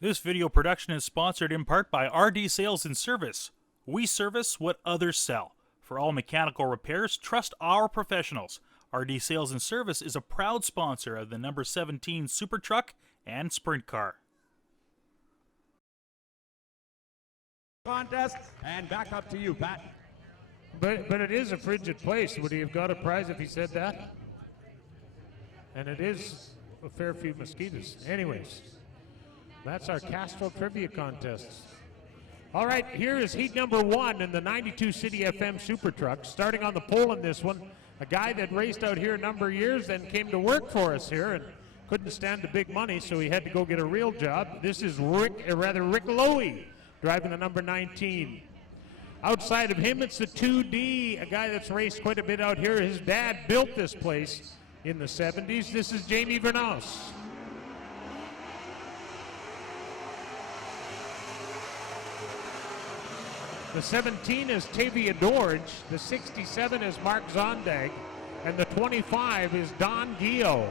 This video production is sponsored in part by RD Sales and Service. We service what others sell. For all mechanical repairs, trust our professionals. RD Sales and Service is a proud sponsor of the number 17 Super Truck and Sprint Car. Contest, and back up to you, Pat. But it is a frigid place. Would he have got a prize if he said that? And it is a fair few mosquitoes. Anyways, that's our Castro Trivia Contest. All right, here is heat number 1 in the 92 City FM Super Truck. Starting on the pole in this one, a guy that raced out here a number of years, then came to work for us here and couldn't stand the big money, so he had to go get a real job. This is Rick Lowy, driving the number 19. Outside of him, it's the 2D, a guy that's raced quite a bit out here. His dad built this place in the 70s. This is Jamie Vernaus. The 17 is Tavia Dorge, the 67 is Mark Zondag, and the 25 is Don Gio.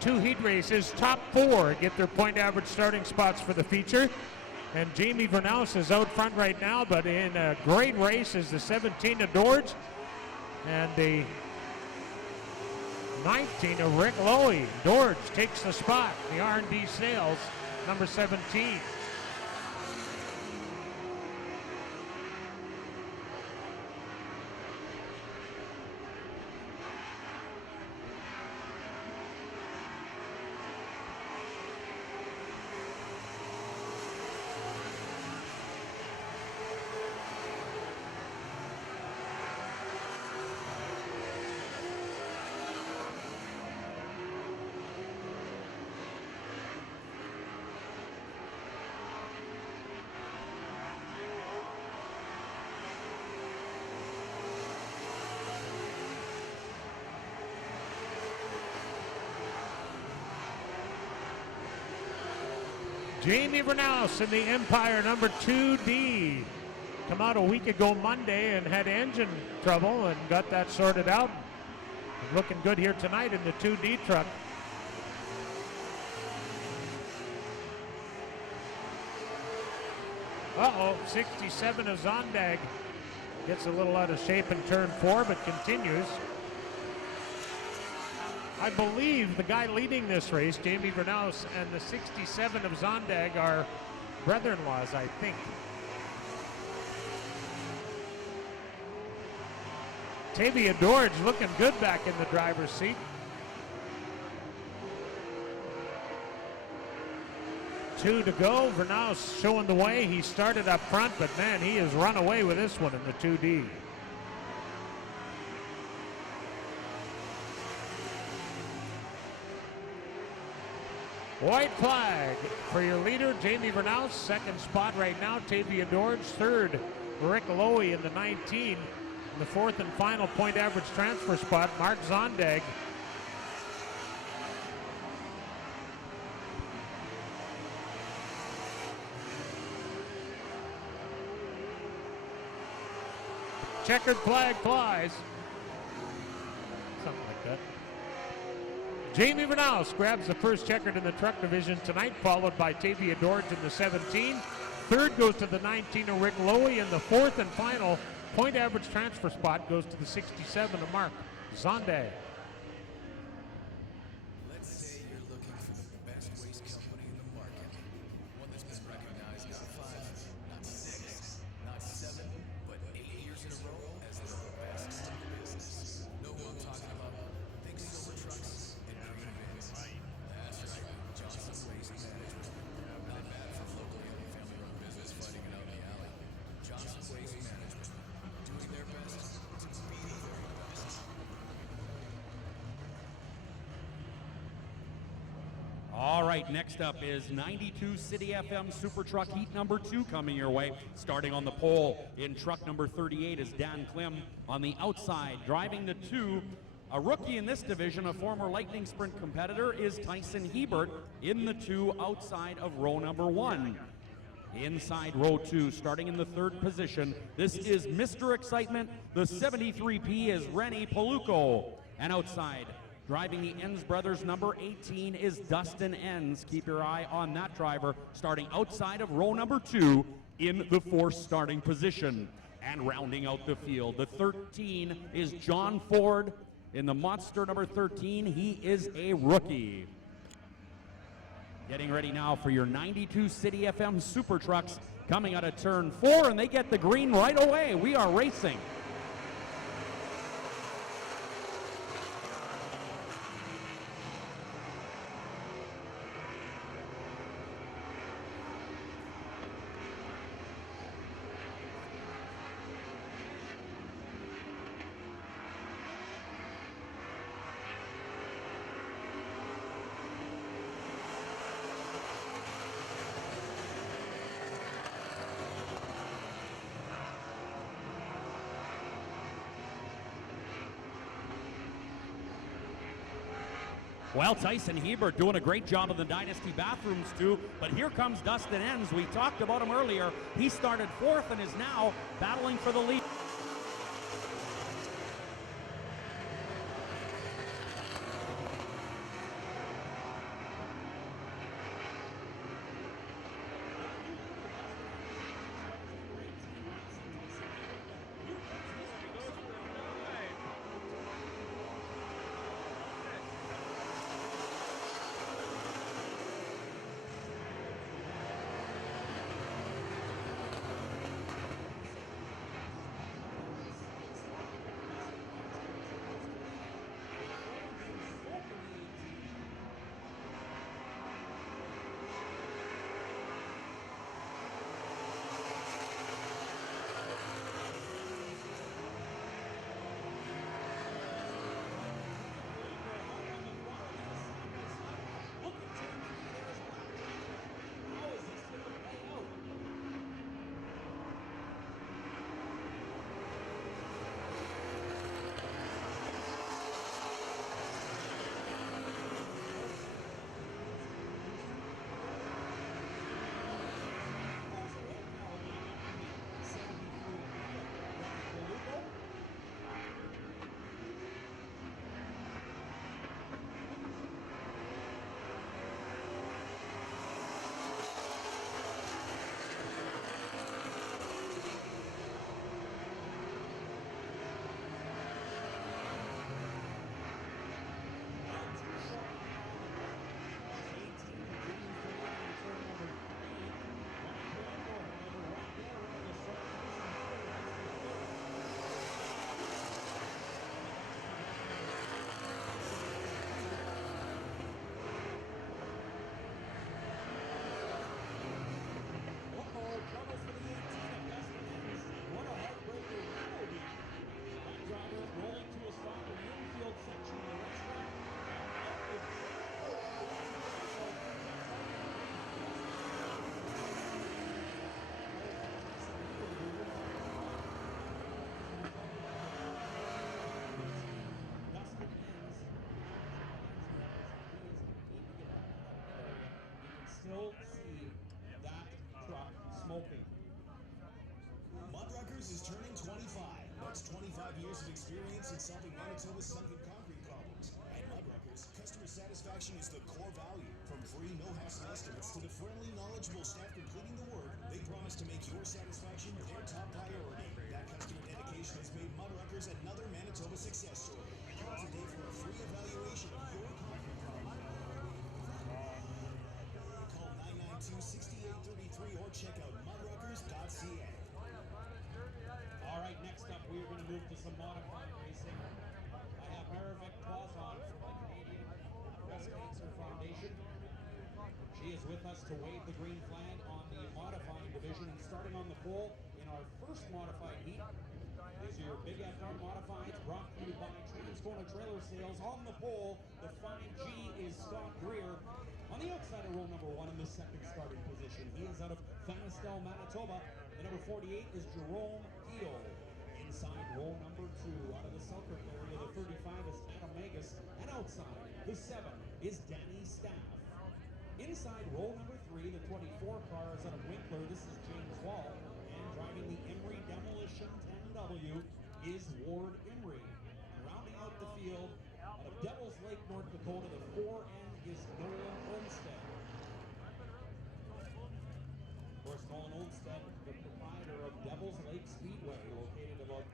Two heat races, top 4 get their point average starting spots for the feature. And Jamie Vernaus is out front right now, but in a great race is the 17 of Dorge and the 19 of Rick Lowy. Dorge takes the spot, the R&D Sales, number 17. Jamie Vernaus in the Empire number 2D. Come out a week ago Monday and had engine trouble and got that sorted out. Looking good here tonight in the 2D truck. Uh-oh, 67 of Zondag. Gets a little out of shape in turn 4, but continues. I believe the guy leading this race, Jamie Vernaus, and the 67 of Zondag are brother-in-laws, I think. Tavia Dorge looking good back in the driver's seat. 2 to go. Vernaus showing the way. He started up front, but man, he has run away with this one in the 2D. White flag for your leader, Jamie Vernaus. Second spot right now, Tavia Dorge. Third, Rick Lowy in the 19. In the fourth and final point average transfer spot, Mark Zondag. Checkered flag flies. Something like that. Jamie Vernaus grabs the first checkered in the truck division tonight, followed by Tavia Dorge in the 17. Third goes to the 19 of Rick Lowy, and the fourth and final point average transfer spot goes to the 67 of Mark Zondag. Let's say you're looking for the best waste company in the market. One that's been recognized not 5, not 6, not 7, but 8 years in a row as the best in the business. Know who I'm talking about? Think silver trucks and green bins. That's right, Johnson Waste Management. Not bad for locally owned family-run business fighting it out in the alley. Johnson Waste Management, doing their best to be the very best. All right, next up is 92 City FM Super Truck Heat number 2 coming your way. Starting on the pole in truck number 38 is Dan Klim. On the outside, driving the 2 A rookie in this division, a former Lightning Sprint competitor, is Tyson Hebert in the 2 outside of row number 1. Inside row 2, starting in the 3rd position, this is Mr. Excitement. The 73P is Rennie Paluco. And outside, driving the Enns brothers, number 18 is Dustin Enns. Keep your eye on that driver, starting outside of row number 2 in the 4th starting position. And rounding out the field, the 13 is John Ford. In the monster number 13, he is a rookie. Getting ready now for your 92 City FM Super Trucks coming out of turn 4, and they get the green right away. We are racing. Well, Tyson Hebert doing a great job in the Dynasty bathrooms too, but here comes Dustin Enns. We talked about him earlier. He started 4th and is now battling for the lead. Still see that truck smoking. Mudruckers is turning 25. That's 25 years of experience in solving Manitoba's sunken concrete problems. At Mudruckers, customer satisfaction is the core value. From free, no-hassle estimates to the friendly, knowledgeable staff completing the work, they promise to make your satisfaction their top priority. That customer dedication has made Mudruckers another Manitoba success story. Call today for a free evaluation of your concrete problem. Call 992-6833 or check out mudruckers.ca. All right, next up, we are going to move to some modified racing. I have Maravik Plazon from the Canadian Breast Cancer Foundation. She is with us to wave the green flag on the modifying division, and starting on the pole in our first modified heat. These are your Big FM modifieds brought to you by Transcona Trailer Sales. On the pole, the 5G is Scott Greer. On the outside of row number 1 in the second starting position, he is out of Fanistel, Manitoba. The number 48 is Jerome Heal. Inside row number 2, out of the Selkirk area, the 35 is Adam Magus, and outside, the 7 is Danny Staff. Inside row number 3, the 24 car is out of Winkler, this is James Wall, and driving the Emery Demolition 10W is Ward Emery. And rounding out the field, out of Devils Lake, North Dakota, the 4N is Nolan Olmstead. Of course, Nolan Olmstead, the proprietor of Devils Lake Speedway, located about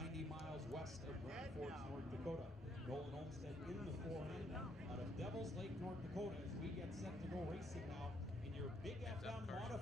90 miles west of Grand Forks, North Dakota. Nolan Olmstead in the 4N out of Devils Lake, North Dakota, as we get set to go racing now in your Big FM Moto